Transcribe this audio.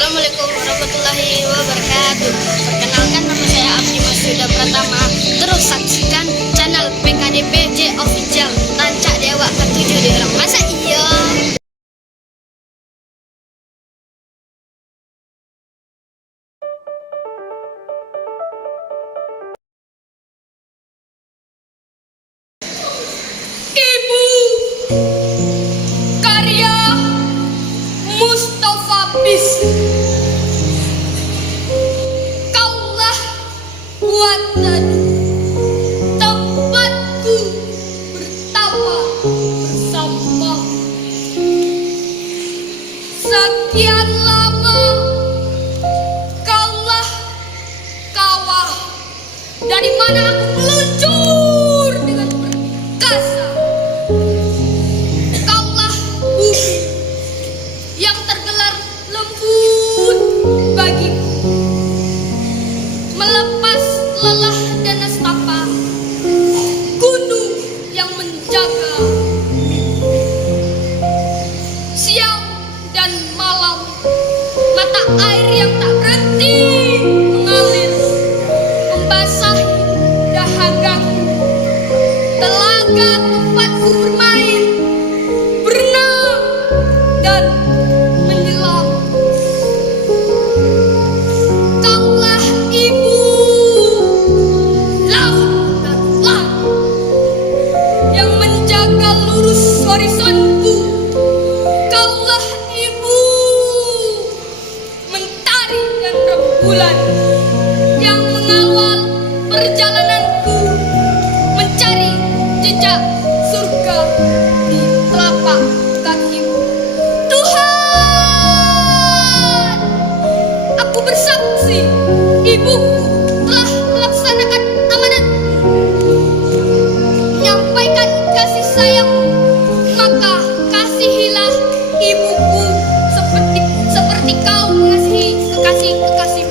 Assalamualaikum warahmatullahi wabarakatuh. Perkenalkan, nama saya Abdi Masuda Pratama. Terus saksikan channel PKDPJ Official. Tancak Dewa ke-7 di orang masa iya. Ibu karya Mustafa Bis. Kaulah buatan tempatku bertapa bersama. Sekian lama kaulah kawah dari mana aku meluncur dengan perkasa. Kaulah bumi yang tergelar lembut bagiku, melepas lelah dan nestapa. Gunung yang menjaga siang dan malam, mata air yang tak berhenti mengalir, membasahi dahagaku, telaga tempatku bermain, berenang dan menyelam. Kaulah ibu laut dan langit yang menjaga lurus horizonku. Kaulah ibu mentari dan rembulan yang mengawal perjalananku mencari jejak surga di telapak kakimu. Tuhan, aku bersaksi, ibuku telah melaksanakan amanat, menyampaikan kasih sayang, maka kasihilah ibuku seperti kau mengasihi kekasih-kekasihmu.